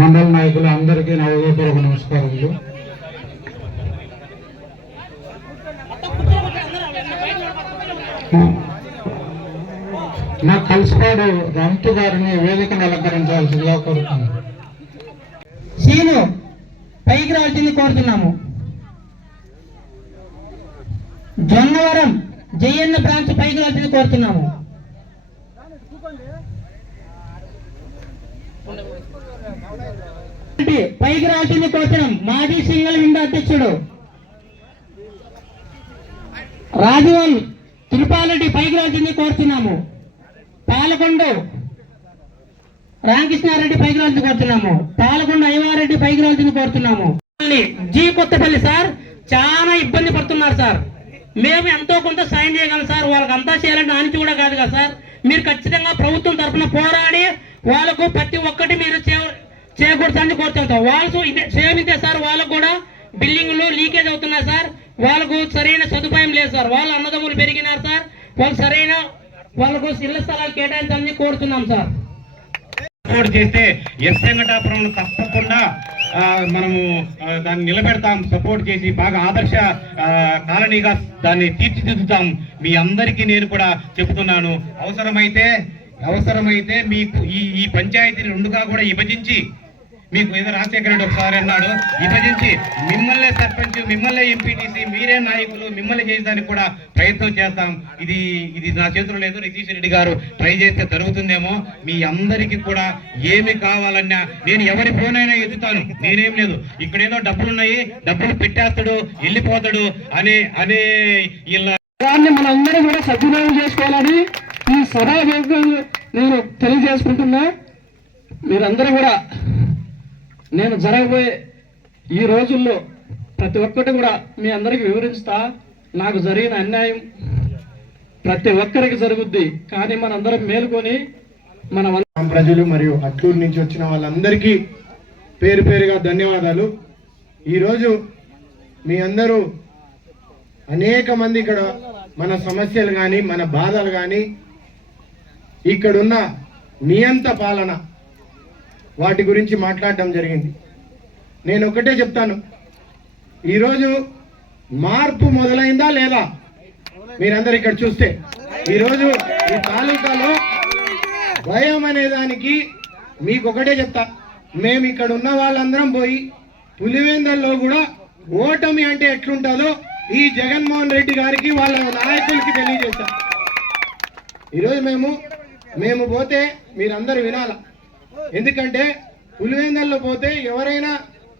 మండల నాయకులు అందరికీ నా హృదయపూర్వక నమస్కారములు. నా కలిసిపాడు రంతు గారిని వేదికను అలంకరించాల్సిందిగా కోరుతున్నాను. సీను పైకి రావాల్సింది కోరుతున్నాము. జొన్నవరం జయన్న బ్రాంచ్ పైకి రావాల్సింది కోరుతున్నాము. పైకి రావాల్సింది కోరుతున్నాం. మాజీ సింగిల్ విండో అధ్యక్షుడు రాజవల్ తిరుపాలరెడ్డి పైకి రావాల్సింది కోరుతున్నాము. పాలకొండ రామకృష్ణారెడ్డి పైకి రావాల్సింది కోరుతున్నాము. పాలకొండ అయ్యవారెడ్డి పైకి రావాల్సింది కోరుతున్నాము. జీ కొత్తపల్లి సార్ చాలా ఇబ్బంది పడుతున్నారు సార్. మేము ఎంతో కొంత సాయం చేయగలం సార్. వాళ్ళకి అంతా చేయాలంటే ఆంచి కూడా కాదు కదా సార్. మీరు ఖచ్చితంగా ప్రభుత్వం తరఫున పోరాడి వాళ్ళకు ప్రతి ఒక్కటి మీరు చేకూర్చాలని కోరుతుంటాం. వాళ్ళకు సేమ్ ఇదే సార్. వాళ్ళకు కూడా బిల్డింగ్లు లీకేజ్ అవుతున్నాయి సార్. వాళ్ళకు సరైన సదుపాయం లేదు సార్. వాళ్ళ అన్నదమ్ములు పెరిగినారు సార్. వాళ్ళు సరైన వాళ్ళకు ఇళ్ల స్థలాలు కేటాయించాలని కోరుతున్నాం సార్. సపోర్ట్ చేస్తే ఎస్ఎంగటాపురం తప్పకుండా మనము దాన్ని నిలబెడతాం. సపోర్ట్ చేసి బాగా ఆదర్శ కాలనీగా దాన్ని తీర్చిదిద్దుతాం. మీ అందరికీ నేను కూడా చెప్తున్నాను. అవసరమైతే మీకు ఈ పంచాయతీని రెండుగా కూడా విభజించి, మీకు ఏదో రాజశేఖర రెడ్డి ఒకసారి అన్నాడు, విభజించి మిమ్మల్నే సర్పంచ్, మిమ్మల్నే ఎంపీటీసీ, మీరే నాయకులు, మిమ్మల్ని చేసేదానికి కూడా ప్రయత్నం చేస్తాం. ఇది నా చేతిలో లేదు. నితీష్ రెడ్డి గారు ట్రై చేస్తే జరుగుతుందేమో. మీ అందరికీ కూడా ఏమి కావాలన్నా నేను ఎవరి ఫోన్ అయినా ఎదుగుతాను. నేనేం లేదు, ఇక్కడేదో డబ్బులున్నాయి, డబ్బులు పెట్టేస్తాడు వెళ్ళిపోతాడు అనే ఇలా మనందరం కూడా సద్వినియోగం చేసుకోవాలని ఈ సభా నేను తెలియజేసుకుంటున్నా. మీరందరూ కూడా నేను జరగబోయే ఈ రోజుల్లో ప్రతి ఒక్కటి కూడా మీ అందరికి వివరిస్తా. నాకు జరిగిన అన్యాయం ప్రతి ఒక్కరికి జరుగుద్ది, కానీ మనందరం మేలుకొని మన ప్రజలు మరియు అట్లూరు నుంచి వచ్చిన వాళ్ళందరికీ పేరు పేరుగా ధన్యవాదాలు. ఈరోజు మీ అందరూ అనేక మంది ఇక్కడ మన సమస్యలు కానీ మన బాధలు కానీ ఇక్కడున్న నియంత పాలన వాటి గురించి మాట్లాడడం జరిగింది. నేను ఒకటే చెప్తాను, ఈరోజు మార్పు మొదలైందా లేదా? మీరందరూ ఇక్కడ చూస్తే ఈరోజు ఈ తాలూకాలో భయం అనే దానికి మీకు ఒకటే చెప్తా. మేము ఇక్కడ ఉన్న వాళ్ళందరం పోయి పులివెందుల్లో కూడా ఓటమి అంటే ఎట్లుంటుందో ఈ జగన్మోహన్ రెడ్డి గారికి వాళ్ళ నాయకులకి తెలియజేస్తాం. ఈరోజు మేము పోతే మీరందరూ వినాల. ఎందుకంటే పులివెందుల్లో పోతే ఎవరైనా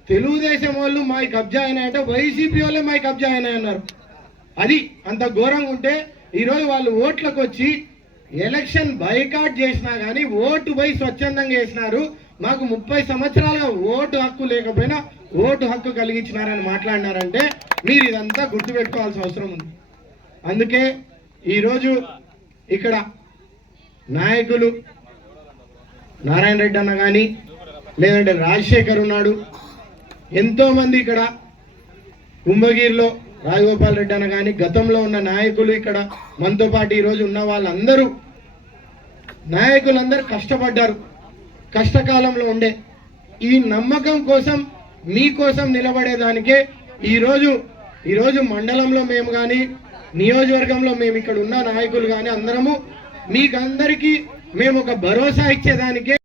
తెలుగుదేశం వాళ్ళు మాకు కబ్జా అయినాయంటే వైసీపీ వాళ్ళే మాకు కబ్జా అయినాయన్నారు. అది అంత ఘోరంగా ఉంటే ఈరోజు వాళ్ళు ఓట్లకు వచ్చి ఎలక్షన్ బైకాట్ చేసినా కానీ ఓటు పోయి స్వచ్ఛందంగా వేసినారు. మాకు 30 సంవత్సరాలుగా ఓటు హక్కు లేకపోయినా ఓటు హక్కు కలిగించినారని మాట్లాడినారంటే మీరు ఇదంతా గుర్తుపెట్టుకోవాల్సిన అవసరం ఉంది. అందుకే ఈరోజు ఇక్కడ నాయకులు నారాయణ రెడ్డి అన్న కానీ లేదంటే రాజశేఖర్ ఉన్నాడు, ఎంతోమంది ఇక్కడ కుంభగిరిలో రాజగోపాల్ రెడ్డి అన్న కానీ గతంలో ఉన్న నాయకులు ఇక్కడ మనతో పాటు ఈరోజు ఉన్న వాళ్ళందరూ నాయకులందరూ కష్టపడ్డారు. కష్టకాలంలో ఉండే ఈ నమ్మకం కోసం మీకోసం నిలబడేదానికే ఈరోజు మండలంలో మేము కానీ నియోజకవర్గంలో మేము ఇక్కడ ఉన్న నాయకులు కానీ అందరము మీకందరికీ మేము ఒక భరోసా ఇచ్చేదానికే